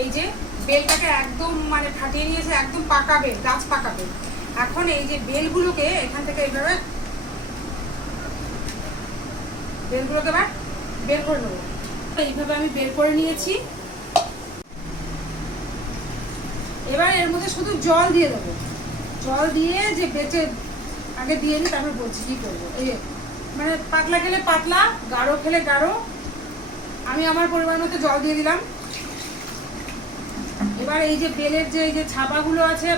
এই যে বেলটাকে একদম মানে ফাটিয়ে নিয়েছে, একদম পাকা বেল, গাছ পাকা বেল। এখন এই যে বেলগুলোকে এখান থেকে এইভাবে বেলগুলোকে এবার বের করে নেব। এইভাবে আমি বের করে নিয়েছি। এবার এর মধ্যে শুধু জল দিয়ে দেবো। জল দিয়ে যে বেটে আগে দিয়ে নিই তারপর বলছি কি করব? এই মানে পাতলা খেলে পাতলা, গাঢ় খেলে গাঢ়। আমি আমার পরিমাণ মতো জল দিয়ে দিলাম। এবার এই যে বেলের যে, এই যে ছাপাগুলো আছে,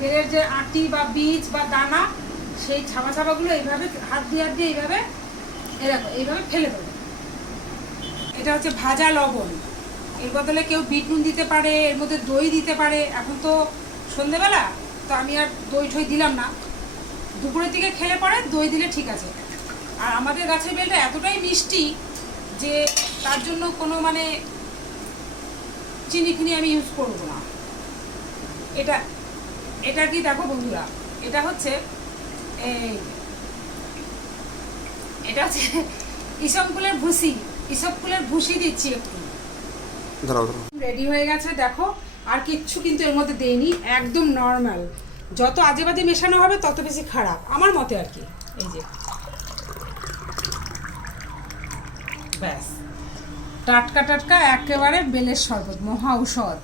বেলের যে আটি বা বীজ বা দানা, সেই ছাপা ছাপাগুলো এইভাবে হাত দিয়ে হাত দিয়ে এইভাবে এরকম, এইভাবে ফেলে দেবো। এটা হচ্ছে ভাজা লবণ। এর বদলে কেউ বিট নুন দিতে পারে, এর মধ্যে দই দিতে পারে। এখন তো সন্ধেবেলা, তো আমি আর দই ঠই দিলাম না। দুপুরের দিকে খেলে পরে দই দিলে ঠিক আছে। আর আমাদের গাছের বেলটা এতটাই মিষ্টি যে তার জন্য কোনো মানে চিনি আমি ইউজ করব না। এটা এটা কি দেখো বন্ধুরা এটা হচ্ছে এটা হচ্ছে ইসব ফুলের ভুসি ইসব ফুলের ভুসি দিচ্ছি একটু। রেডি হয়ে গেছে দেখো আর কিচ্ছু কিন্তু এর মধ্যে দেইনি একদম নর্মাল যত আজে বাজে মেশানো হবে তত বেশি খারাপ আমার মতে আর কি। এই যে। ব্যাস। টাটকা টাটকা একেবারে বেলের শরবত, মহা ঔষধ।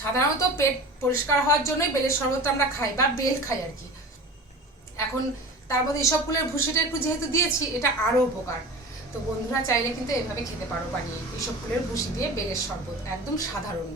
সাধারণত পেট পরিষ্কার হওয়ার জন্যই বেলের শরবত আমরা খাই বা বেল খাই আর কি। এখন তার মধ্যে এইসব ফুলের ভুসিটা একটু যেহেতু দিয়েছি, এটা আরও উপকার। তো বন্ধুরা চাইলে কিন্তু এভাবে খেতে পারো বানিয়ে এসব ফুলের ভুসি দিয়ে বেলের শরবত, একদম সাধারণ।